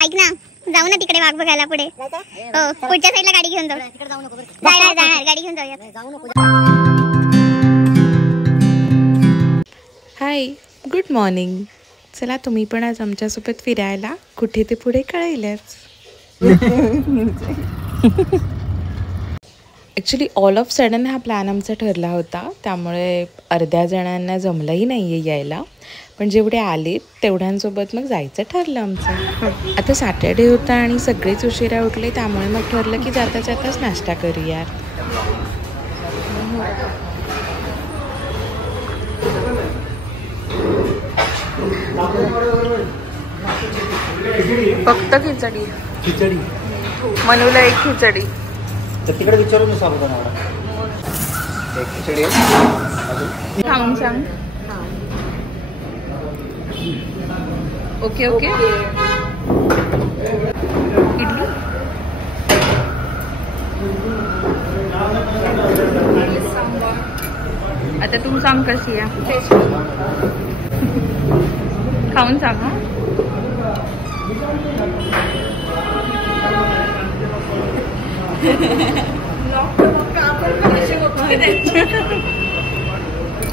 ऐक ना, जाऊ ना तिकडे वाघ बघायला पुढे. हो, पुढच्या साईडला गाडी घेऊन जाऊ. जाणार गाडी घेऊन जाऊया. हाय, गुड मॉर्निंग. चला तुम्ही पण आज आमच्यासोबत फिरायला. कुठे ते पुढे कळेलच. ॲक्च्युली ऑल ऑफ सडन हा प्लॅन आमचा ठरला होता, त्यामुळे अर्ध्या जणांना जमलंही नाही आहे यायला, पण जेवढे आले तेवढ्यांसोबत मग जायचं ठरलं आमचं. आता सॅटर्डे होता आणि सगळेच उशिरा उठले, त्यामुळे मग ठरलं की जाता जाताच नाश्ता करूया. फक्त खिचडी खिचडी मनूला एक खिचडी. तिकडे विचारून साबुदाणा एक खिचडी खाऊन सांग. Okay okay. इडली आता तू सांग कशी आहे. खाऊन सांग.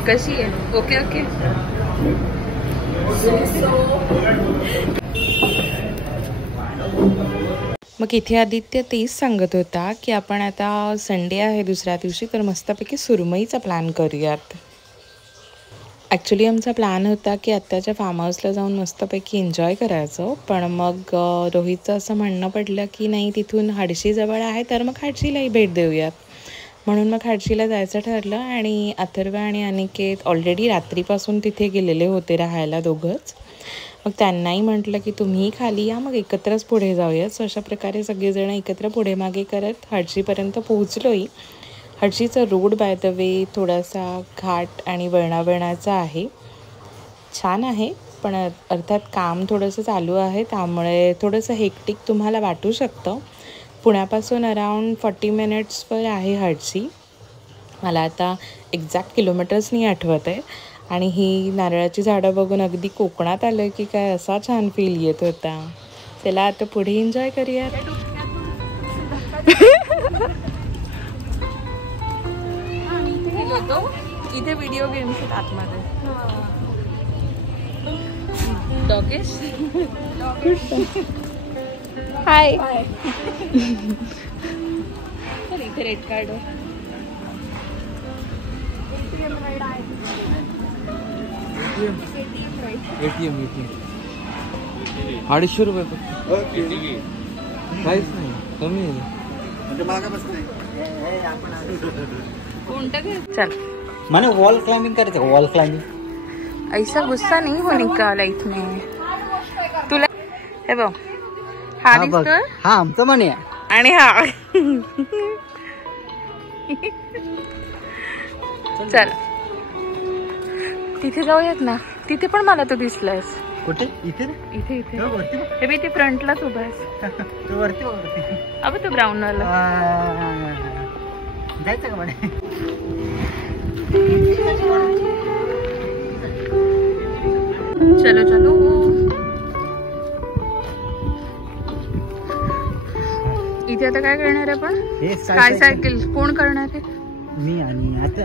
कशी आहे. Okay okay. मग इथे आदित्य तेच सांगत होता की आपण आता संडे आहे दुसऱ्या दिवशी, तर मस्तपैकी सुरमईचा प्लॅन करूयात. ॲक्च्युली आमचा प्लॅन होता की आत्ताच्या फार्म हाऊसला जाऊन मस्तपैकी एन्जॉय करायचं, पण मग रोहितचं असं म्हणणं पडलं की नाही, तिथून हडशी जवळ आहे तर मग हडशीलाही भेट देऊयात. म्हणून मग हडशीला जायचं ठरलं. आणि अथर्व आणि अनिकेत ऑलरेडी रात्रीपासून तिथे गेलेले होते राहायला दोघंच. मग त्यांनाही म्हटलं की तुम्ही खाली या, मग एकत्रच पुढे जाऊयात. सो अशा प्रकारे सगळेजण एकत्र पुढे मागे करत हडशीपर्यंत पोहोचलोही. हडशीचा रोड बाय द वे थोडासा घाट आणि वळणावळणाचा आहे. छान आहे, पण अर्थात काम थोडंसं चालू आहे, त्यामुळे थोडंसं हेक्टिक तुम्हाला वाटू शकतं. पुण्यापासून अराउंड 40 मिनिट्सवर आहे हडशी. मला आता एक्झॅक्ट किलोमीटर्स नाही आठवत आहे. आणि ही नारळाची झाडं बघून अगदी कोकणात आलं की काय असा छान फील येत होता. चला आता पुढे एन्जॉय करूया. इथे व्हिडिओ गेम्स आहेत आतमध्ये. डॉगेश हाय. इथे रेड कार्ड ATM 250 रुपये काहीच नाही, कमी आहे. चल मैंने वॉल क्लाइंबिंग करायचं. वॉल क्लाइंबिंग ऐसा गुस्सा नहीं होने का लाइफ में. तुला हे बघ, हा दिसतोय, हा आमचा म्हणे आणि हा. चल तिथे जाऊयात ना. तिथे पण मला तू दिसलायस. कुठे? इथे इथे इथे हे बी ते फ्रंटलाच उभा आहेस. अब तो ब्राऊन वाला जायचं का म्हणे. चलो चलो. इथे आता काय करणार आहे आपण? काय सायकल कोण करणार आहे? मी आणि आता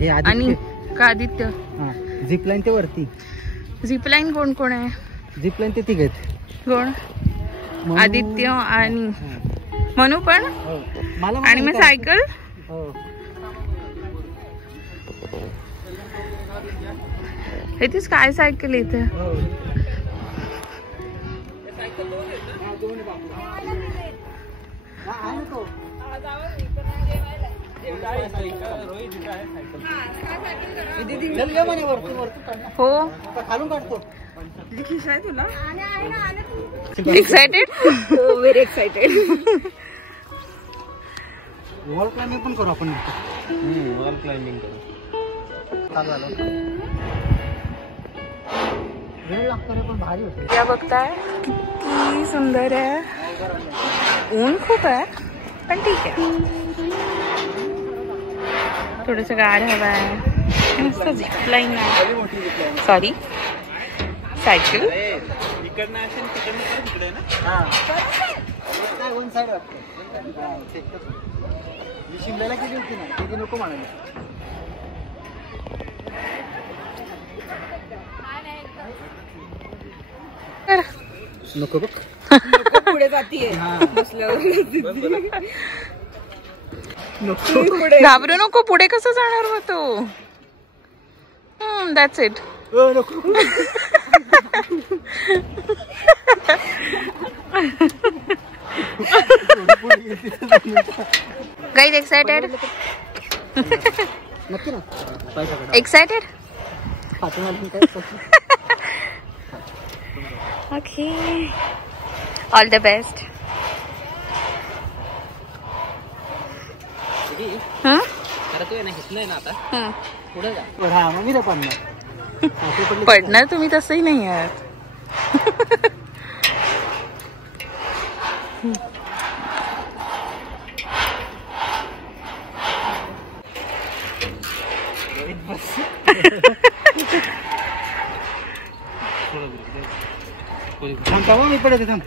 हे आणि का आदित्य. झिपलाईन ते वरती. झिपलाईन कोण कोण आहे? झिपलाईन ते तिघेत. कोण? आदित्य आणि मनू पण. मला आणि मग सायकल. हे ती स्काय सायकल इथे. हो खालून काढतो. तुला excited. Very excited. Wall climbing पण करू आपण. वॉल क्लाइंबिंग करू. या बघताय किती सुंदर आहे. ऊन खूप आहे पण ठीक आहे. थोडंसं गार हवा आहे. मस्त झिपलाईन आहे. Sorry cycle. इकडनं असेल तिकडनं परत इकडे ना. हा काय वन साइड वाटतं. मी शिमल्याला केली होती ना, ती नको म्हणाली. नको बघ. पुढे जातीये घाबरू नको. पुढे कसं जाणार मग तू? That's it. नको. Guys excited? नक्की ना. Excited? Okay. All the best. हाँ? पुढे जा. हा मग मी नाही पडणार. पडणार तुम्ही तसंही नाही आहात. मी पडत थांब.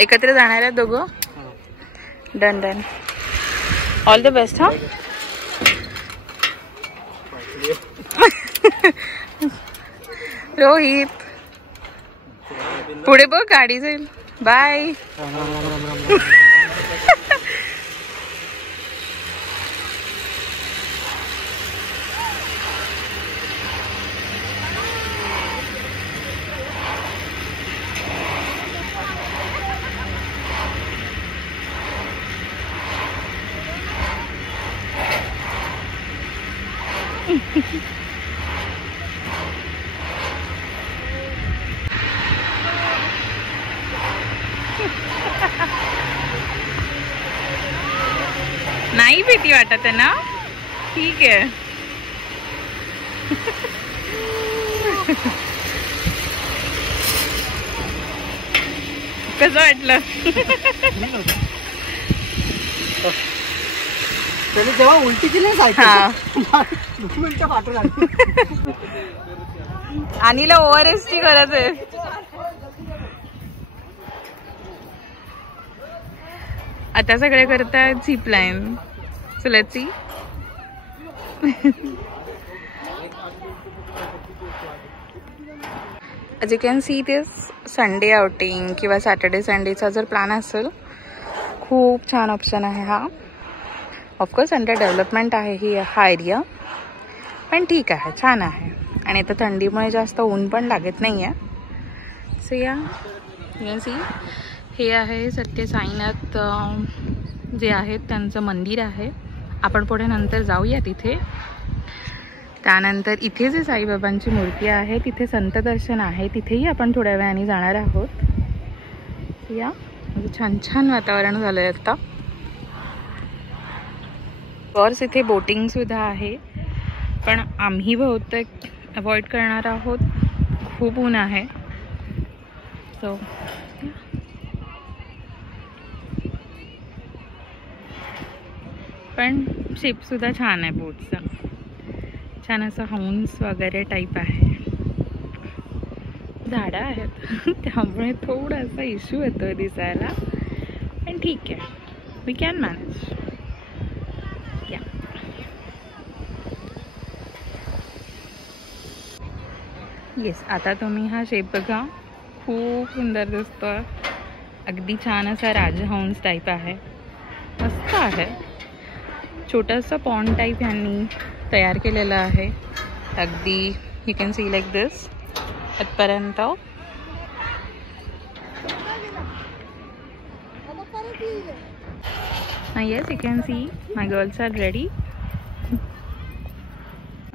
एकत्र जाणार आहेत दोघं. Done done. All the best. हा रोहित पुढे बघ, गाडी जाईल. बाय. नाही भीती वाटत आहे ना? ठीक आहे. कसं वाटलं? त्याने जेव्हा उलटी केली आणीला ORS ची गरज आहे. आता सगळे करतात zip line. So let's see. As you can see this Sunday outing किंवा सॅटर्डे संडेचा जर प्लॅन असेल, खूप छान ऑप्शन आहे हा. ऑफकोर्स अंडर डेव्हलपमेंट आहे हा एरिया, पण ठीक आहे, छान आहे. आणि आता थंडीमुळे जास्त ऊन पण लागत नाही आहे. सो या सी, हे आहे सत्य साईनाथ जे आहेत त्यांचं मंदिर आहे. आपण पुढे नंतर जाऊया तिथे. त्यानंतर इथे जे साईबाबांची मूर्ती आहे तिथे संत दर्शन आहे, तिथेही आपण थोड्या वेळाने जाणार आहोत. या छान छान वातावरण झालं आहे आता. कोर्स इथे बोटिंग सुद्धा आहे, पण आम्ही बहुतेक अवॉइड करणार आहोत. खूप ऊन आहे. सो पण शेप सुद्धा छान आहे बोटचा. छान असं हाऊन्स वगैरे टाईप आहे. झाडं आहेत त्यामुळे थोडासा इश्यू येतो दिसायला, पण ठीक आहे, वी कॅन मॅनेज. या येस, आता तुम्ही हा शेप बघा, खूप सुंदर दिसतो. अगदी छान असा राजहंस टाईप आहे, मस्त आहे. छोटासा पॉन्ड टाईप यांनी तयार केलेला आहे. अगदी you can see like this आतपर्यंत. Yes, you can see my girls are ready.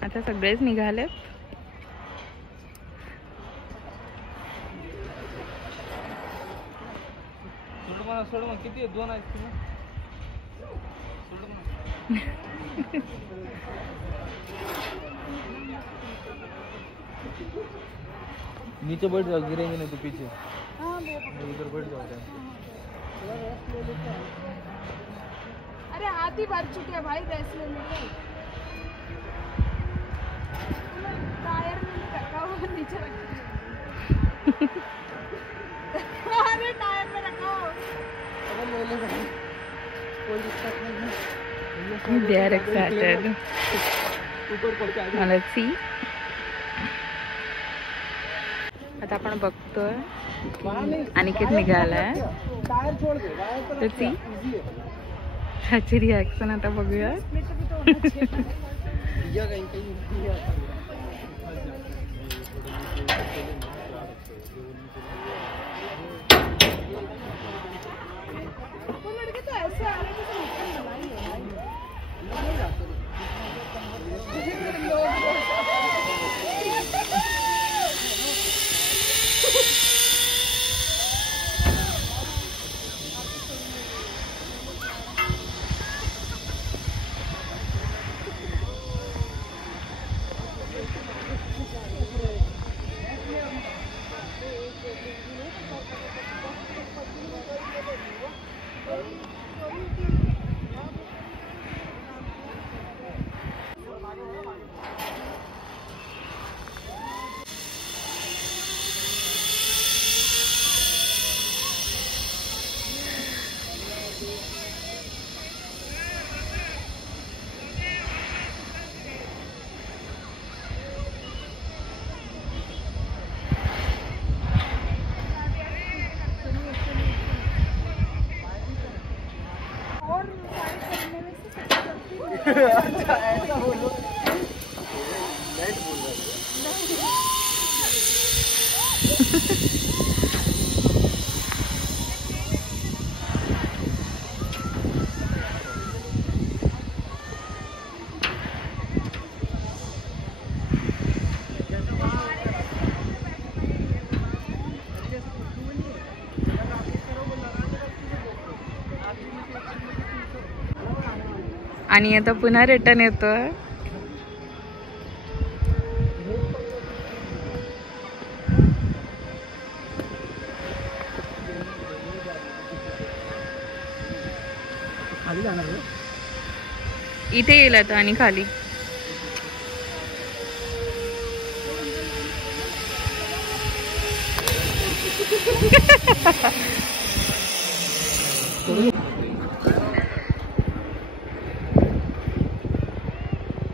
आता सगळेच निघाले. किती 2 आहेत. नीचे बैठ जाओ, गिरेंगे नहीं तो पीछे. इधर बैठ जाओ. अरे हाथ ही भर चुके हैं भाई गैस लेने के. टायर में रखा हुआ नीचे रखा. अरे टायर में रखो। They are excited. Let's see. आता आपण बघतोय अनिकेत निघालाय. Let's see. ह्याची रिॲक्शन आता बघूया. वो लड़के तो ऐसे आ रहे हैं जैसे मुझसे लड़ाई है आणि आता पुन्हा रिटर्न येतोय. इथे येईल आता आणि खाली.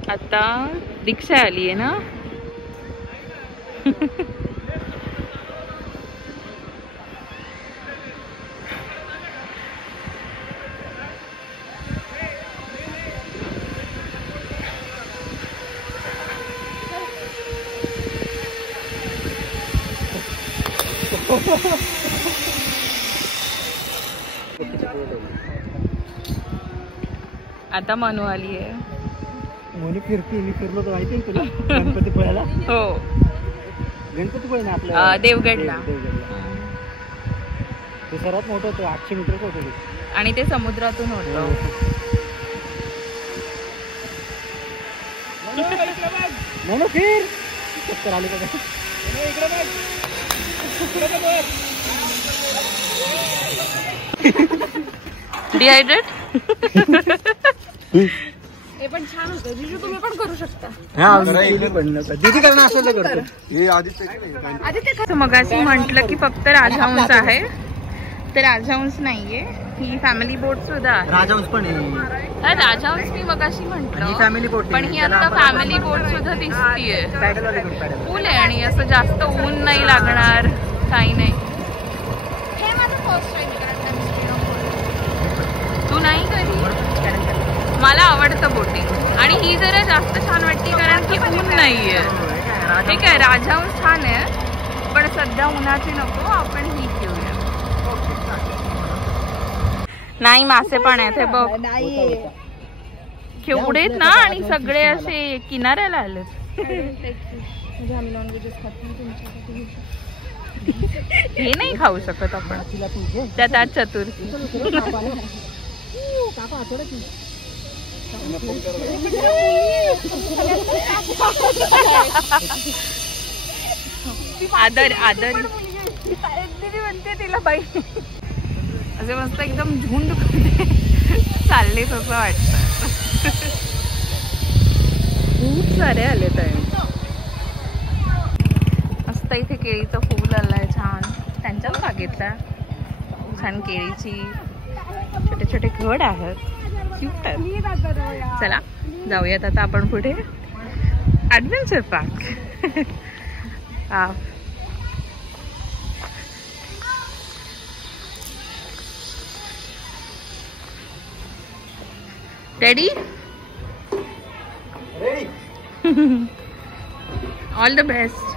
आता रिक्षा आली आहे ना. आता मनू आली आहे. मोनी फिरते मी फिरलो तर माहिती तुला गणपतीपुळ्याला. हो गणपतीपुळे ना आपल्या देवगडला. ते सर्वात मोठं होतं 800 मीटरचं होतं ते. आणि ते समुद्रातून होतं. म्हणून फिर चक्कर आली का डिहायड्रेट. हे पण छान होतं. जिजू तुम्ही पण करू शकता. दीदी करणं असेल तर करतो. हे आदित्य मगाशी म्हटलं की फक्त राजहंस आहे, तर राजहंस नाहीये, ही फॅमिली बोट सुद्धा आहे. राजहंस पण आहे. राजहंस मी मगाशी म्हटलं फॅमिली बोट, पण ही आता फॅमिली बोट सुद्धा दिसतीये. फुल आहे आणि असं जास्त ऊन नाही लागणार, काही नाही. हे माझं फर्स्ट टाइम तू नाही कधी. मला आवडतं बोटिंग आणि ही जरा जास्त छान वाटते कारण की ऊन नाहीये. ठीक आहे, राजहंस छान आहे पण सध्या उन्हाची नको, आपण ही घेऊया. नाही मासे पण आहेत हे बघ, केवढे आहेत ना, आणि सगळे असे किनाऱ्याला आले. हे नाही खाऊ शकत आपण, त्यात आज चतुर्थी. आदर आदर म्हणते तिला बाई. असे मस्त एकदम झुंड चालले तसं वाटतं. खूप सारे आलेत आहे. मस्त इथे केळीचं फूल आलंय. त्यांच्याच बागेतला. छान केळीची छोटे छोटे घड आहेत, क्यूट आहेत. चला जाऊयात आता आपण पुढे adventure park. Ready? All the best.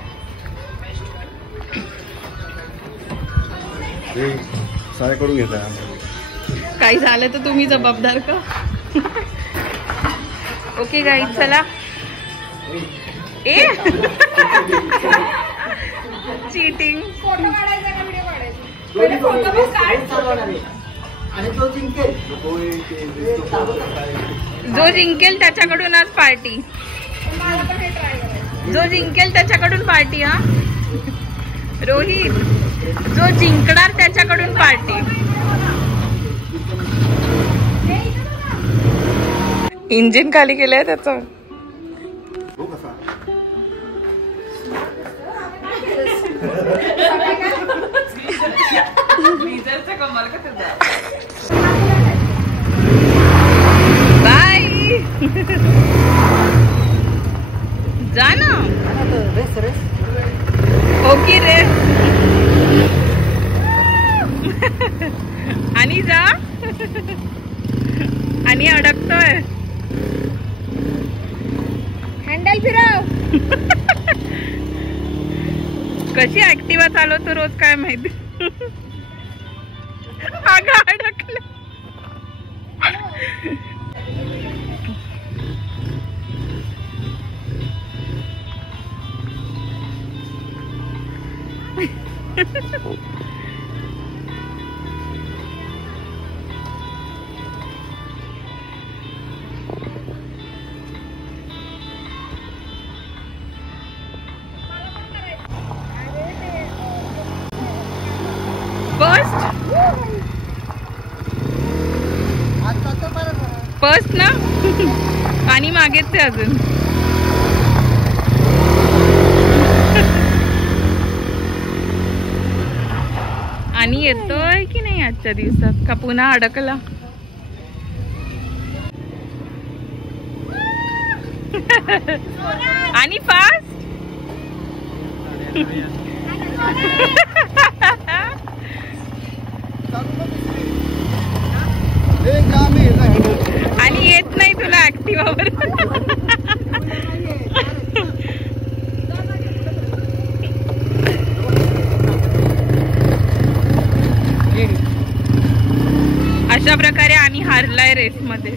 सारे करून घेता. काही झालं तर तुम्ही जबाबदार का? ओके गाईज चला. ए चीटिंग. फोटो काढायचा का व्हिडिओ काढायचा? पहिले फोटो बघ काढ. जो जिंकेल त्याच्याकडून आज पार्टी. मला पण हे ट्राय करायचं. जो जिंकेल त्याच्याकडून पार्टी. हा रोहित, जो जिंकणार त्याच्याकडून पार्टी. इंजिन खाली केलंय त्याचं. बाय. जा ना. ओके रे. आणि जा. आणि अडकतोय. हँडल फिरव. कशी ऍक्टिवा चालवतो रोज काय माहिती. अगं अडकलं. फर्स्ट ना. पाणी मागेच ते अजून. आणि येतोय की नाही आजच्या दिवसात का पुन्हा अडकला. आणि फास्ट. आणि येत नाही तुला ऍक्टिवावर. अशा प्रकारे आणि हारलाय रेस मध्ये.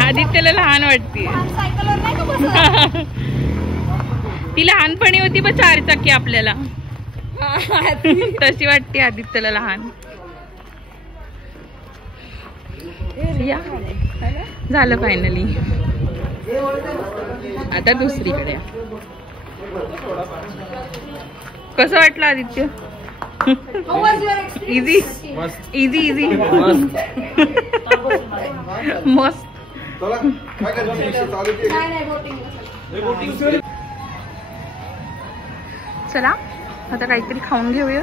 आदित्यला लहान वाटते. ती लहानपणी होती बघ 4 चाकी आपल्याला, तशी वाटते आदित्यला लहान. या झालं फायनली. आता दुसरीकडे. कसं वाटलं आदित्य? इझी इझी इझी मस्त. चला आता काहीतरी खाऊन घेऊया.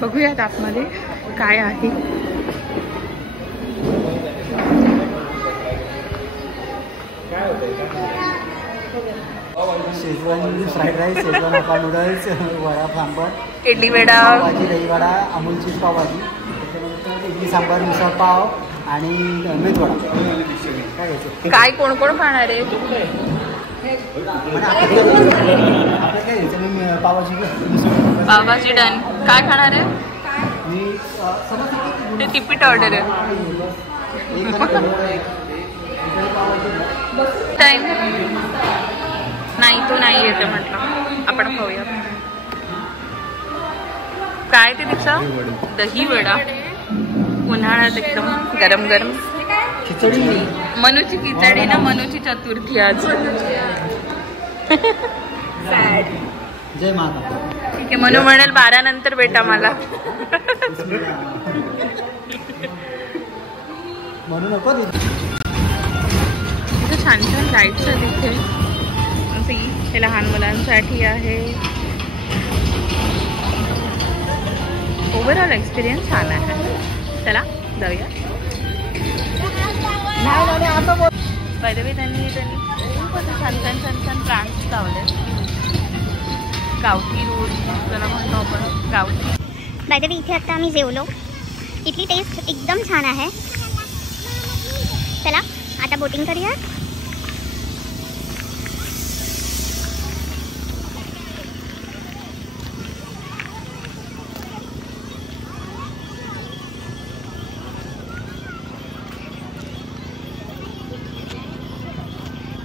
बघूयात आतमध्ये काय आहे. Schezwan fried rice, Schezwan hakka noodles, vada sambar, idli vada, भाजी, दही वडा, अमूल चीज पावभाजी, त्याच्यानंतर इडली सांबार, मिसळ पाव आणि मेथ वडा. काय घ्यायचं? काय कोण कोण खाणार आहे? आपलं काय घ्यायचं? मी पावभाजी, पावभाजी डन. काय खाणार आहे? आणि ते तिकीट ऑर्डर आहे. नाही तो नाही येते म्हटलं. आपण खाऊया. काय ते तिचा दही वडा उन्हाळ्यात एकदम गरम गरम. खिचडी मनूची खिचडी ना, मनूची चतुर्थी आज. सॅड. जय माता. ठीक आहे, मनू म्हणेल 12 नंतर भेटा मला. म्हणू नको तिथे छान छान लाईट्स आहेत तिथे. हे लहान मुलांसाठी आहे. ओव्हरऑल एक्सपिरियन्स छान आहे. चला जाऊया. बाय द वे त्यांनी खूप असं छान छान छान छान प्लांट्स लावले. गावठी रोड त्याला म्हणतो आपण, गावठी. बाय द वे इथे आता आम्ही जेवलो. इथली टेस्ट एकदम छान आहे. चला आता बोटिंग करूया.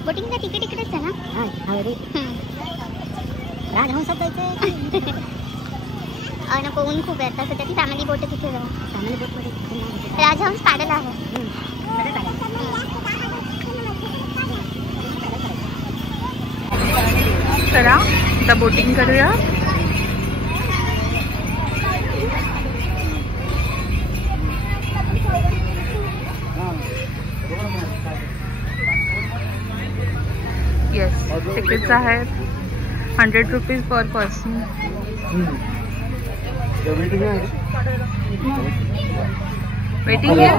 बोटिंगचं तिकीट इकडेच आहे ना? राजहंसात जायचं. नको, ऊन खूप आहे आता सध्या. ती फॅमिली बोट तिथे जाऊ. फॅमिली बोटमध्ये राजहंस पॅडल आहे. चला आता बोटिंग करूया. येस, तिकीट्स आहेत 100 रुपीज पर पर्सन. वेटिंग आहे.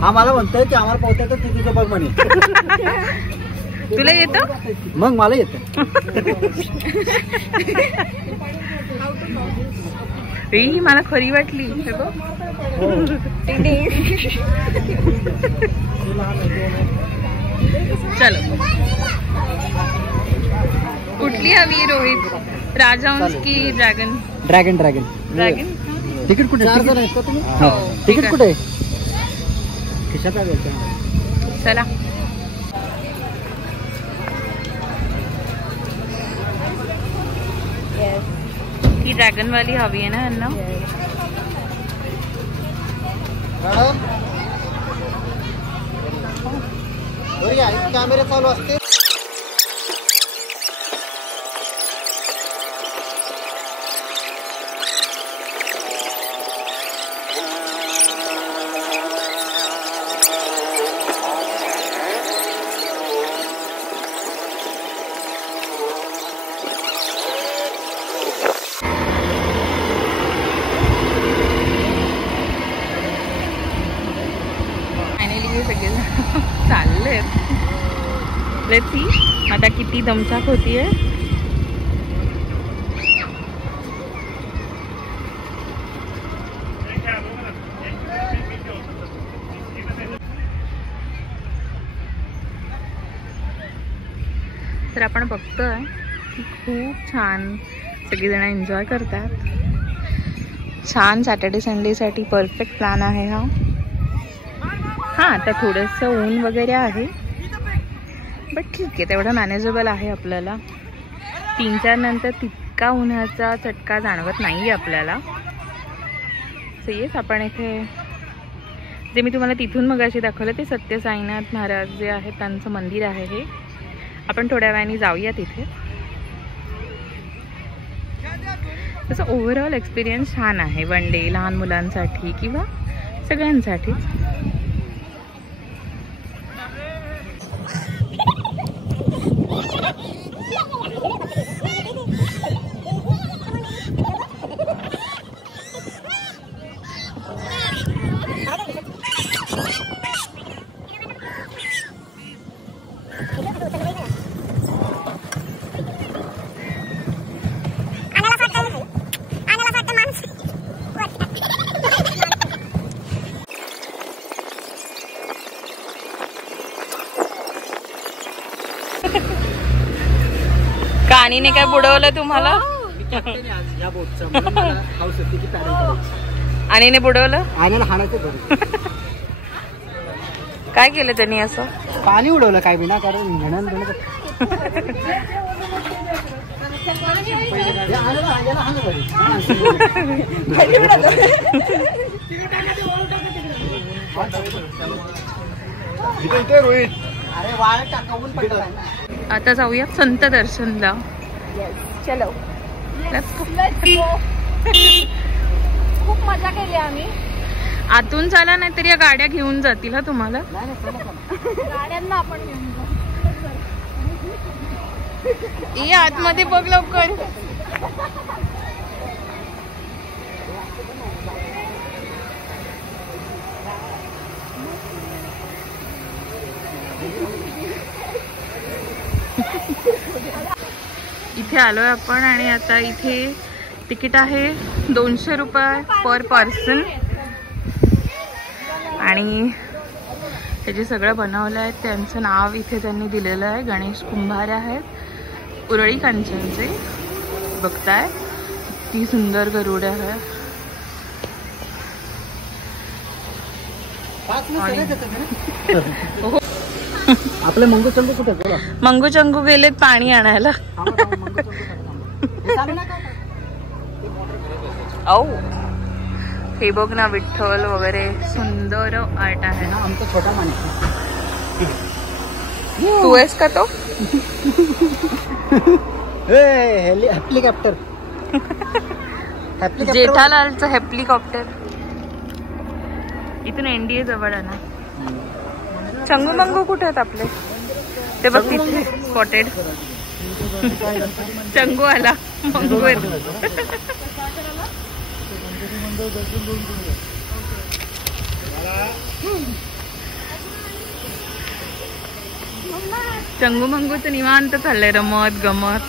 हा मला म्हणतोय की आम्हाला पोहता तर तू तुझं बघ म्हणे. तुला येतं? मग मला येतं. ही मला खरी वाटली. हे बघ. चलो, कुठली हवी रोहित? राजहंस की dragon? Dragon dragon dragon. Ticket कुठे? तुम्ही हो, तिकीट कुठे? खिशात आहे. चला. ही ड्रॅगन वाली हवी आहे ना यांना? कॅमेरा चालू असते. चालले ती आता किती दमछाक होतीये. तर आपण बघतोय की खूप छान सगळेजण एन्जॉय करतात. छान सॅटर्डे संडेसाठी परफेक्ट प्लॅन आहे हा. हां, आता थोडंसं ऊन वगैरे आहे, बट ठीक आहे, तेवढं मॅनेजेबल आहे आपल्याला. 3-4 नंतर तितका उन्हाचा चटका जाणवत नाही आहे आपल्याला. सो येस, आपण इथे जे मी तुम्हाला तिथून मगाशी दाखवलं ते सत्य साईनाथ महाराज जे आहेत त्यांचं मंदिर आहे हे. आपण थोड्या वेळाने जाऊया तिथे. तसं ओव्हरऑल एक्सपिरियन्स छान आहे वन डे लहान मुलांसाठी किंवा सगळ्यांसाठीच. कानीने काय बुडवलं तुम्हाला? कॅप्टन आज या बोटचं म्हणून मला हाऊस होती की पॅडल करायची. आणि बुडवलं आयनाला हाणायचं घरी. काय केलं त्यांनी असं? पाणी उडवलं काय बिना कारण घेणं रोहित. अरे वाळ टाकावून पडलं. आता जाऊया संत दर्शनला. चलो खूप मजा केली आम्ही. आतून चाला नाही तरी या गाड्या घेऊन जातील हा तुम्हाला. गाड्यांना आपण घेऊन जाऊ. ये आतमध्ये बघ लवकर. इथे आलोय आपण आणि आता इथे तिकीट आहे 200 रुपये पर पर्सन. आणि हे जे सगळं बनवलं आहे त्यांचं नाव इथे त्यांनी दिलेलं आहे. गणेश कुंभारे आहेत उरळी कांचनचे. बघताय ती सुंदर गरुड आहे. आपले मंगू चंगू कुठे? मंगू चंगू गेलेत पाणी आणायला. औ हे बघ ना विठ्ठल वगैरे सुंदर आर्ट आहे ना. आमचा छोटा माणूस. तू आहेस का तो? हेलिकॉप्टर. जेठालालचं हेलिकॉप्टर. इथून एनडीए जवळ आहे ना. चंगू मंगू कुठे आहेत आपले? ते बघ तिथे स्पॉटेड. चंगू आला मंगू चंगू मंगूचं निवांत चाललंय रमत गमत.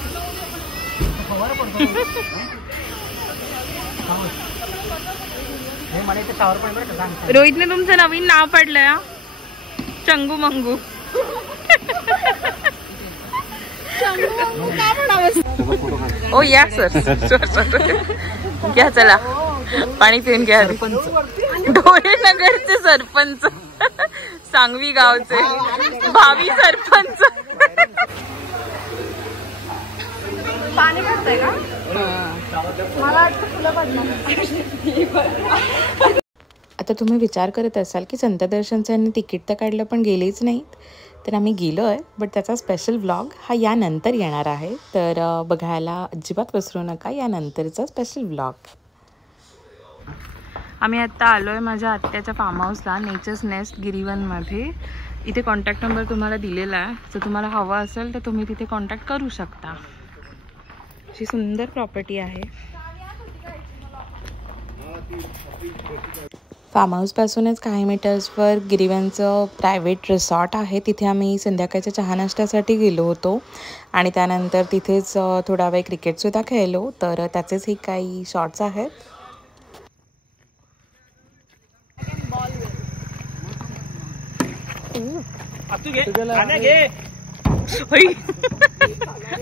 रोहितने तुमचं नवीन नाव पडलंय चंगू मंगू. ओ या सर घ्या चला पाणी पिऊन घ्या. ढोरे नगरचे सरपंच सांगवी गावचे भावी सरपंच. पाणी भरतंय का? मला वाटतं फुलं पडणार. आता तुम्ही विचार करत असाल की संत दर्शनचं यांनी तिकीट तर काढलं पण गेलेच नाहीत. तर आम्ही गेलो आहे बट त्याचा स्पेशल व्लॉग हा यानंतर येणार आहे. तर बघायला अजिबात विसरू नका यानंतरचा स्पेशल व्लॉग. आम्ही आत्ता आलो आहे माझ्या आत्याच्या फार्म हाऊसला नेचर्स नेस्ट गिरीवनमध्ये. इथे कॉन्टॅक्ट नंबर तुम्हाला दिलेला आहे. जर तुम्हाला हवा असेल तर तुम्ही तिथे कॉन्टॅक्ट करू शकता. अशी सुंदर प्रॉपर्टी आहे. फार्म हाऊसपासूनच काही मीटर्सवर गिरीवनचं प्रायव्हेट रिसॉर्ट आहे. तिथे आम्ही संध्याकाळच्या चहा नाश्त्यासाठी गेलो होतो आणि त्यानंतर तिथेच थोडा वेळ क्रिकेटसुद्धा खेळलो. तर त्याचेच ही काही शॉट्स आहेत.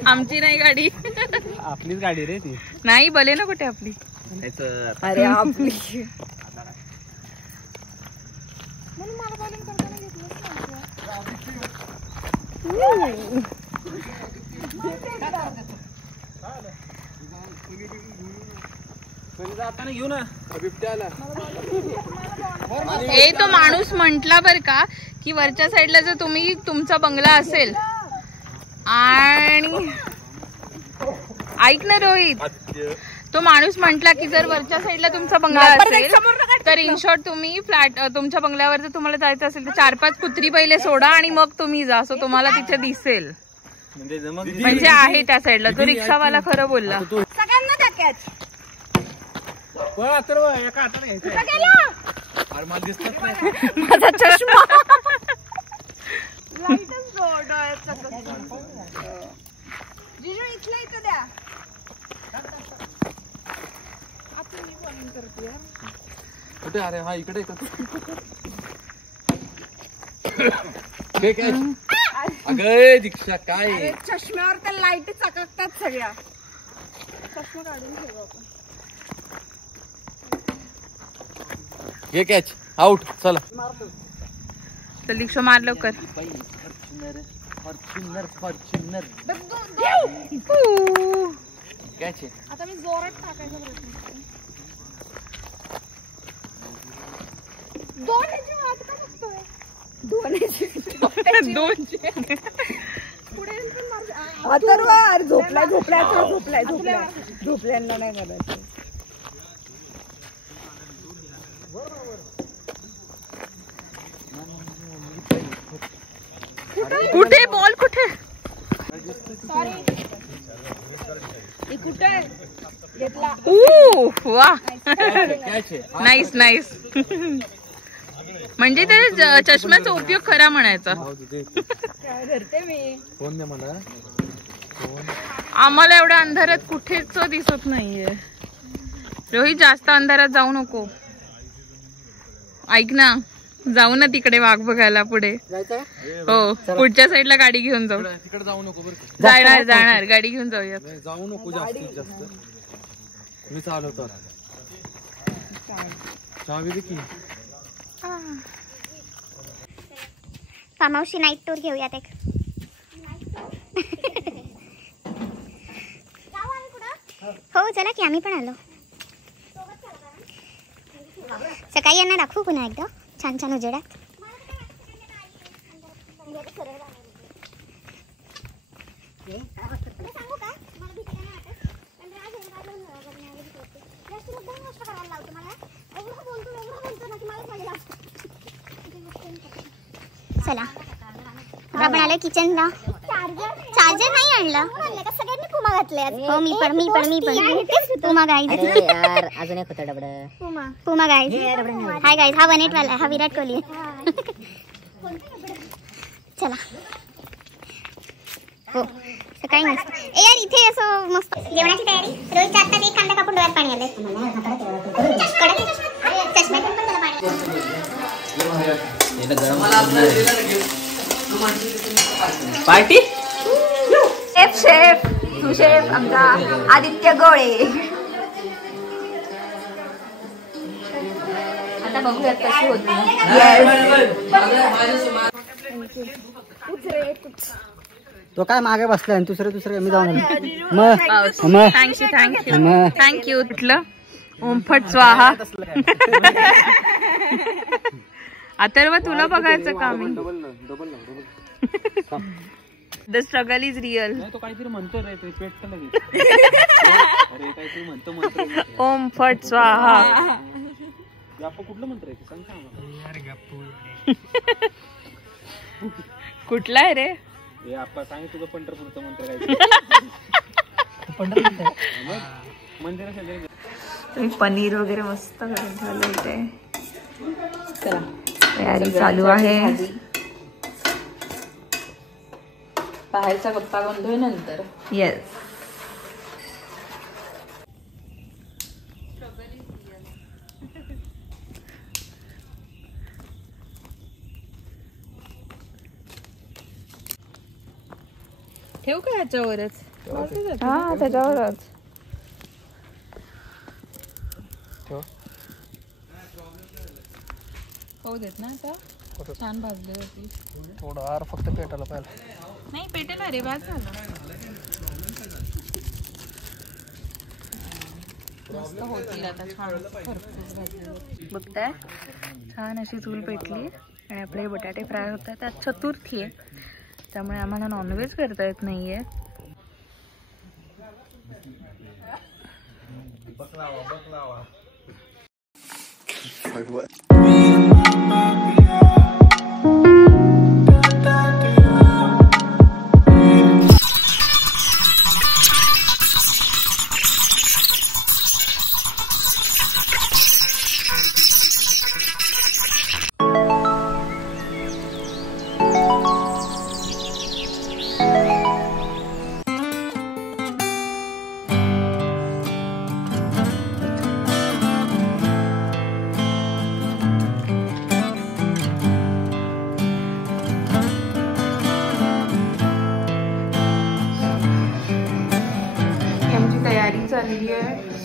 आमची नाही गाडी. आपलीच गाडी रे ती. नाही भले ना कुठे आपली. अरे आपली घेऊ ना बिबट्याला. ए तो माणूस म्हंटला बर का की वरच्या साईडला जर तुम्ही तुमचा बंगला असेल आणि ऐक ना रोहित, तो माणूस म्हंटला की जर वरच्या साईडला तुमचा बंगला असेल तर इन शॉर्ट तुम्ही फ्लॅट तुमच्या बंगल्यावर जर तुम्हाला जायचं असेल तर 4-5 कुत्री पहिले सोडा आणि मग तुम्ही जा. सो तुम्हाला तिथे दिसेल म्हणजे आहे त्या साईडला. तो रिक्षावाला खरं बोलला. सगळ्यांना टाक्यात माझा चष्मा जिजू इथलं इथं द्या. कुठे? अरे हा इकडे अगं दीक्षा काय चष्म्यावर त्या लाईट चककतात सगळ्या. चष्मा काढून ठेवू आपण. हे कॅच आउट. चला चल रिक्षा मार लवकर. फॉर्च्युनर फॉर्च्युनर कॅच आहे. आता मी जोरात टाकायचा प्रयत्न करते. दोन्हीची हात का बघतोय? दोन्हीची पुढे पण मार. अथर्व झोपल्यांना नाही करायचं. कुठे बॉल कुठे? कुठे घेतला? वा कॅच आहे. Nice nice. म्हणजे ते चष्म्याचा उपयोग खरा म्हणायचा. धरते मी. फोन दे मला. आम्हाला एवढ्या अंधारात कुठेच दिसत नाहीये. रोहित जास्त अंधारात जाऊ नको. ऐक ना, जाऊ ना तिकडे वाघ बघायला पुढे. हो पुढच्या साईडला गाडी घेऊन जाऊ. तिकडे जाऊ नको बरं. जाणार जाणार गाडी घेऊन जाऊया. जाऊ नको जास्तीत जास्त. मी चालवतो. चावी दे की. फार्म हाऊसची नाईट टूर घेऊयात एक. हो चला की आम्ही पण आलो. सकाळी यांना दाखवू पुन्हा एकदा छान छान उजेडात. चला आपण आलो किचनला. चार्जर नाही आणलं. सगळ्यांनी पुमा घातले. हो मी पण पुमा गाईज. अजून एक होतं डबड. पुमा गाईज. हाय गाईज, हा 1-8 वाला, हा विराट कोहली. चला हो सकाळी मस्त. ए यार इथे असं मस्त जेवणाची तयारी. रोहितच्या आत्ता एक कांदा कापून डोळ्यात पाणी आलंय. चष्म्यातून पण त्याला पार्टी. शेफ तू शेफ आमचा आदित्य गोळे. आता बघूयात कशी होती. तो काय मागे बसलाय आणि दुसरे मी जाऊन मग थँक्यू थँक्यू थँक्यू. कुठलं ओमफट स्वाहा. अथर्व तुला बघायचं का मी. The struggle is real. तो काहीतरी म्हणतो रे. ते पेट लगेच. अरे काहीतरी म्हणतो. ओम फट स्वाहा. आपण कुठलं मंत्र आहे सांग का. कुठला आहे रे. हे आपण सांग तुझं पंढरपूरचं मंत्र काय. मंदिर पनीर वगैरे मस्त करून झालं इथे. तयारी चालू आहे. बाहेरचा गप्पा बंदोय नंतर. येस. ठेवू का ह्याच्यावरच. हा त्याच्यावरच होऊ देत ना. आता छान भाजली होती. थोडं आर फक्त पेटायला पाहिजे. नाही पेटेल रे. भाज झालं मस्त होतील आता. छान भरपूर भाजली. बघताय छान अशी चूल पेटली आणि आपले बटाटे फ्राय होत आहेत. आज चतुर्थी आहे त्यामुळे आम्हाला नॉनव्हेज करता येत नाहीये.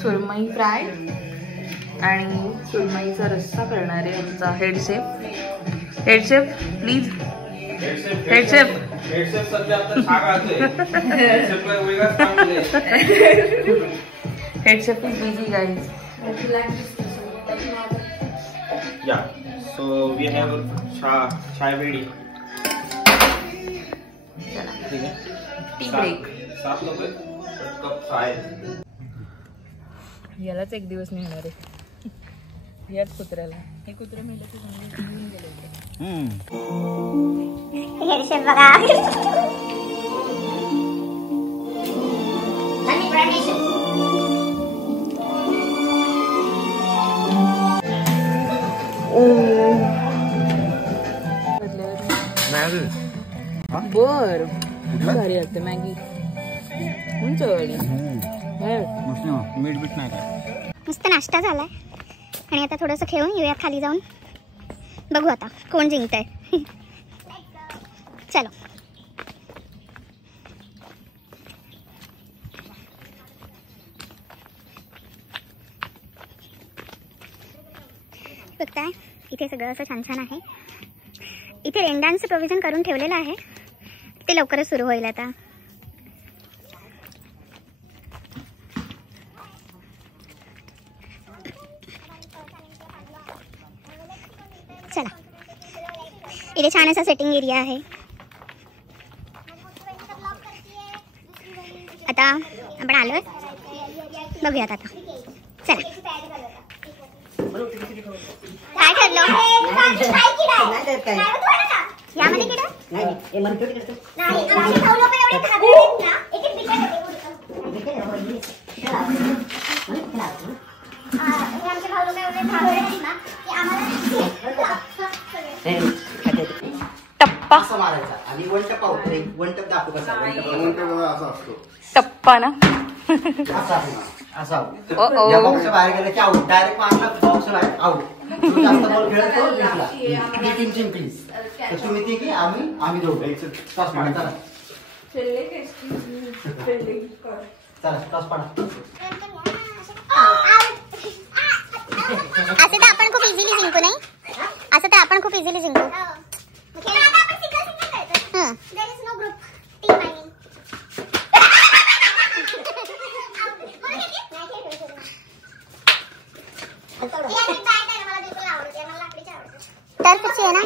सुरमई फ्राय आणि सुरमईचा रस्सा करणार आहे आमचा head chef please head chef सध्या आता छाग आलोय. वेगळाच काम आहे. Head chef is busy guys. Yeah, so we have chai ready. चला ठीक आहे. Tea break. 7 लोक कप चाय. यालाच एक दिवस नाही होणार आहे याच कुत्र्याला. हे कुत्रं मिळलं की घेऊन गेलं इकडे. हेड शेफ बघा. बर भारी लागते मॅगी. मीठ बीट नाही काय. मस्त नाश्ता झालाय आणि आता थोडंसं खेळून येऊया खाली जाऊन. बघू आता कोण जिंकतंय. चलो. बघताय इथे सगळं असं छान छान आहे. इथे रेन डान्सचं प्रोव्हिजन करून ठेवलेलं आहे. ते लवकरच सुरू होईल आता. चला इथे छान असा सेटिंग एरिया आहे. आता आपण आलोय बघूयात आता. चला काय ठरलं यामध्ये किडा टप्पा असं मारायचा आणि वन टप आउट. वन टप दाखव कसा. असा असतो टप्पा ना. असा असा या बॉक्सच्या बाहेर गेला की आउट. डायरेक्ट मारला बॉक्स बाहेर आउट. जो जास्त बॉल खेळत तो जिंकला. ती टीम जिंकली. तर तुम्ही ती की आम्ही दोघं टॉस मारा. चला चला टॉस पाडा. असं तर आपण खूप इझिली जिंकू नाही. असं तर आपण खूप इझिली जिंकू. तर कशी आहे ना.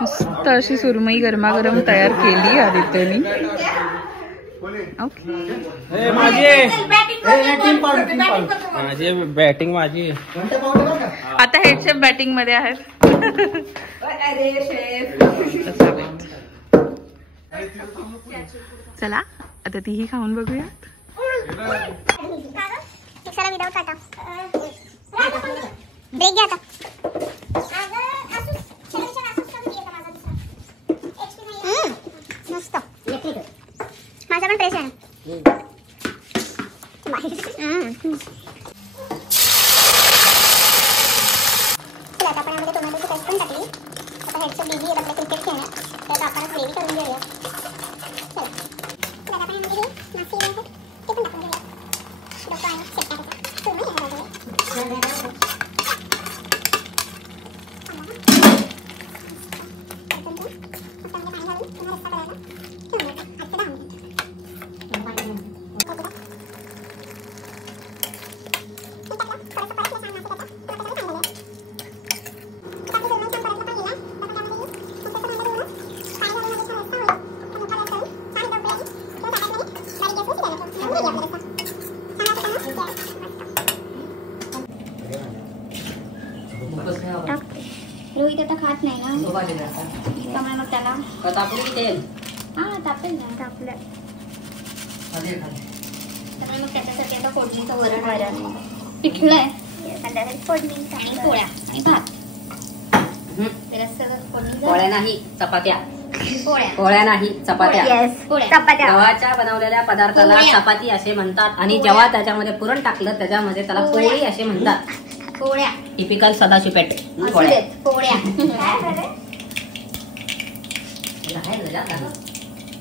मस्त अशी सुरमई गरमागरम तयार केली आदित्यनी. माझी बॅटिंग माझी. आता हेड शेफ बॅटिंग मध्ये आहेत. चला आता तीही खाऊन बघूयात. विदाउट काटा ब्रेक घ्या आता. मस्त माझा पण फ्रेश आहे. आता आपण यामध्ये टोमॅटोची पेस्ट पण टाकली. आता हेडचं बिझी आहे आपल्या क्रिकेट खेळण्यात. तर आपण ग्रेव्ही करून घेऊया. चला आता आपण यामध्ये मासे आहे ते पण टाकून घेऊया. डोकं आणि शेप टाकायचा. सुरमई आहे बाजूला. त्यामुळे मग त्याला तापेल ना तापलं. त्यामुळे मग त्याच्यासाठी आता फोडणीचं वरण पिठलं आहे संध्याकाळी फोडणी आणि पोळ्या आणि भात. त्याला सगळं फोडणी पोळ्या नाही चपात्या. पोळ्या नाही चपात्या. चपात्या गव्हाच्या बनवलेल्या पदार्थाला चपाती असे म्हणतात आणि जेव्हा त्याच्यामध्ये पुरण टाकलं त्याच्यामध्ये त्याला पोळी असे म्हणतात. पोळ्या टिपिकल सदाशिव पेठ. पोळ्या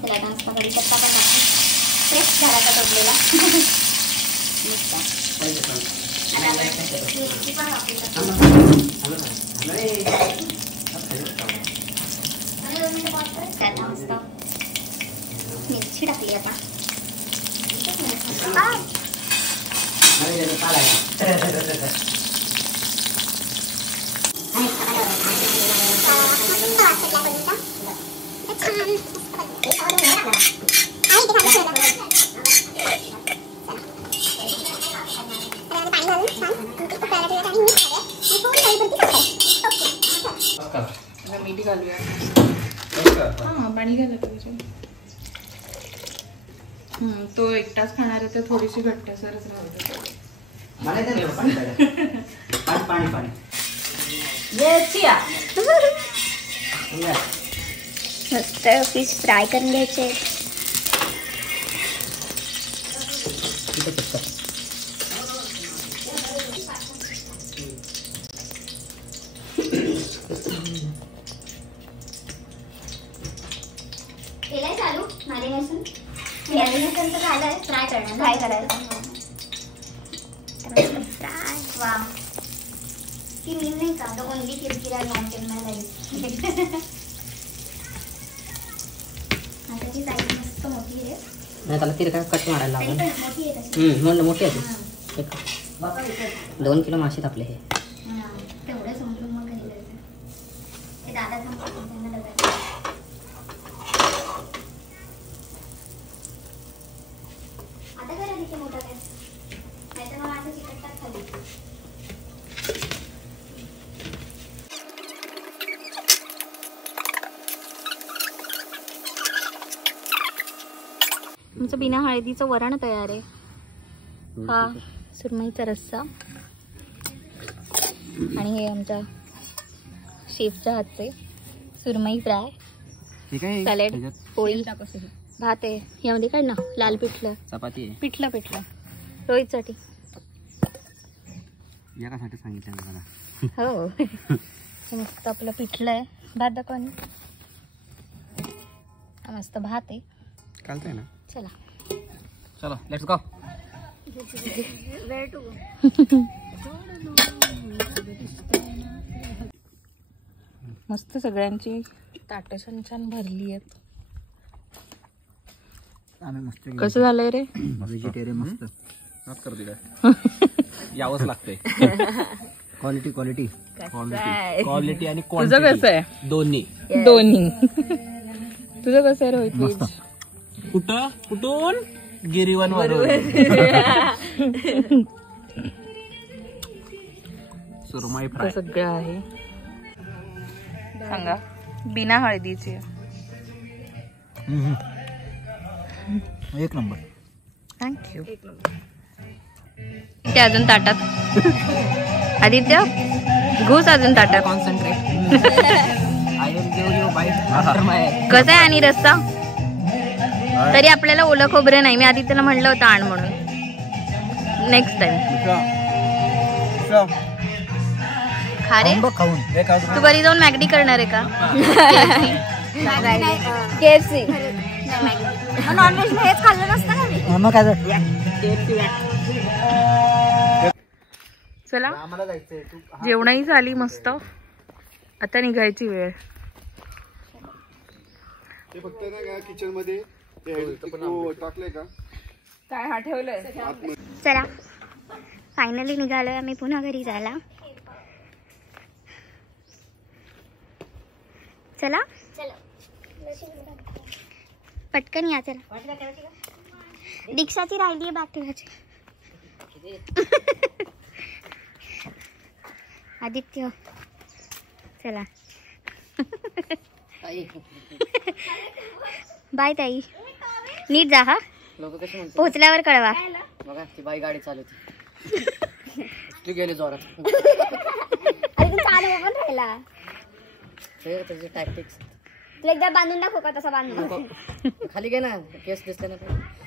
त्याला डान्स पकडी चपात्या टाकून फ्रेश घराचा तोडलेला मिरची पण त्याला मस्त मिरची टाकली आपण. मीठ घालूया. हां पाणी घाला त्याच्यात. तो एकटाच खाणार आहे तर थोडीशी घट्टसरच राहते. पाणी पाणी मस्त फिश फ्राय करून घ्यायचे. केलंय चालू मॅरिनेशन तर झालंय. फ्राय करायचं फ्राय. वा ती मी नाही का द ओनली किरकिरा माउंटेन माय लाईफ. त्याची साईज मस्त मोठी आहे. त्याला तिरका कट मारायला तरी लागेल. पण मोठी आहे तशी. मोठी आहे ती. 2 किलो मासे आपले हे. तेवढं समजून मग घरी जायचं. ते दादा सांगतात त्यांना डब्यात. आता करा तिथे मोठा गॅस नाही तर मग आता चिकटतात खाली. आमचं बिना हळदीचं वरण तयार आहे. हा सुरमईचा रस्सा आणि हे आमच्या शेफच्या हातचे सुरमई फ्राय, सॅलेड, पोळी, भात आहे. यामध्ये काढ ना लाल पिठलं, चपाती आहे. पिठलं रोहितसाठी. यासाठी सांगितलं मला. हो हे मस्त आपलं पिठलं आहे. भात दाखवा ना. हा मस्त भात आहे. चालतंय ना. चला let's go. Where to go. मस्त सगळ्यांची ताटं छान छान भरली आहेत. कसं झालंय रे? व्हेजिटेरियन मस्त करते काय यावंच लागतंय. क्वालिटी क्वालिटी आणि तुझं कसं आहे? दोन्ही. तुझं कसं आहे रोहित? मस्त. कुठून गिरीवन वरून सुरमई फ्राय सगळं आहे. सांगा बिना हळदीची. एक नंबर. थँक्यू. ते अजून ताटात. आदित्य घुस अजून ताटात. Concentrate. I will give you bite after my. कसं आहे आणि रस्सा तरी आपल्याला ओलं खोबरं नाही. मी आदित्यला म्हणलं होतं आण म्हणून. नेक्स्ट टाइम खा रे. तू घरी जाऊन मॅगडी करणार आहे का? KFC नॉनव्हेज हेच खाल्लं नसतं ना मी. चला जेवणही झाली मस्त. आता निघायची वेळ. ते फक्त ना का किचन मध्ये टाकलंय का काय हा ठेवलंय. चला फायनली निघालोय आम्ही पुन्हा घरी जायला. चला पटकन या. चला दीक्षाची राहिली आहे बॅग ठेवायची. आदित्य चला बाय ताई, नीट जा हा. लोक कशी म्हणतात पोहोचल्यावर कळवा. बघा ती बाई गाडी चालवते. ती गेली जोरात. अरे तू चालू पण राहिला. ते त्याचे टॅक्टिक्स. तुला एकदा बांधून दाखव का तसा बांधून. खाली गे ना, केस दिसते ना.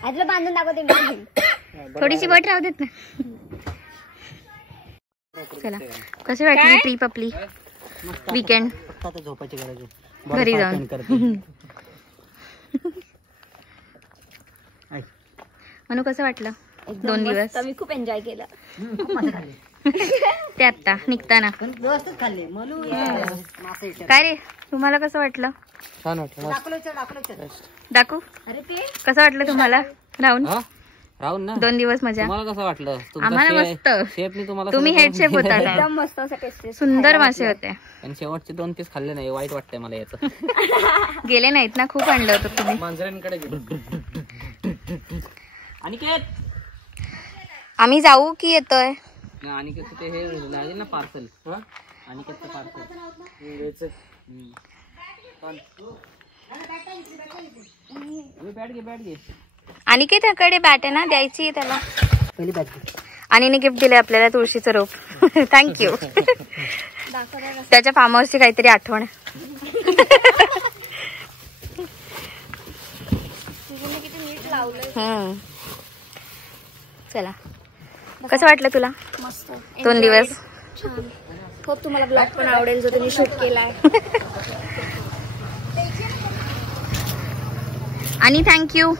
आज तुला बांधून दाखवते मी. थोडीशी बट राहू देत ना. चला, कशी वाटली ट्रिप आपली वीकेंड? आता झोपायची गरज आहे. घरी जाऊन. म्हणू कसं वाटलं 2 दिवस? मी खूप एन्जॉय केलं. ते आता निघताना व्यवस्थित खाल्ले म्हणून काय रे, तुम्हाला कसं वाटलं? छान वाटलं. दाखवू कसं वाटलं तुम्हाला राहून? राहून ना 2 दिवस मजा. तुम्हाला कसं वाटलं? आम्हाला मस्त. शेफनी तुम्हाला तुम्ही हेड शेफ होता ना. एकदम मस्त असं टेस्टी. सुंदर मासे होते. आणि शेवटचे 2 पीस खाल्ले नाही, वाईट वाटतंय मला याचं. गेले नाहीत ना, खूप आणलं होतं तुम्ही. मांजरांकडे अनिकेत, आम्ही जाऊ की येतोय? अनिकेत ते हे लागेल ना पार्सल. अनिकेतचं पार्सल बॅट घे. अनिकेतकडे बॅट आहे ना, द्यायची आहे त्याला. पहिली बॅग. आणि गिफ्ट दिले आपल्याला तुळशीचं रोप. थँक्यू. त्याच्या फार्म हाऊसची काहीतरी आठवण. चला, कसं वाटलं तुला मस्त 2 दिवस? छान. खूप तुम्हाला ब्लॉग पण आवडेल जो तुम्ही शूट केलाय. आणि थँक्यू.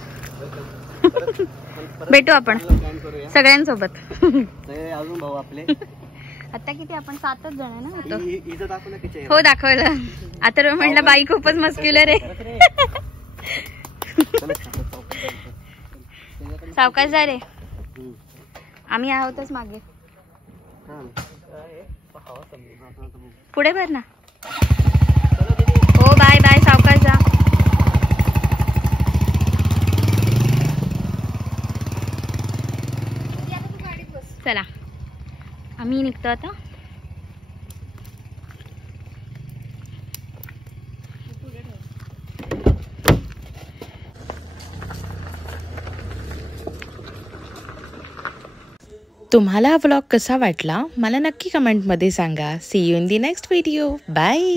भेटू आपण सगळ्यांसोबत. अजून भाऊ आपले आता किती आपण 7च जण आहे ना होतो. इथं दाखवलं की हो दाखवलं. आता म्हटलं बाई खूपच मस्क्युलर आहे. सावकाश जा रे, आम्ही आहोतच मागे. पुढे भर ना. हो बाय बाय, सावकाश जा. चला आम्ही निघतो आता. तुम्हाला हा व्लॉग कसा वाटला मला नक्की कमेंटमध्ये सांगा. See you in the next video. Bye.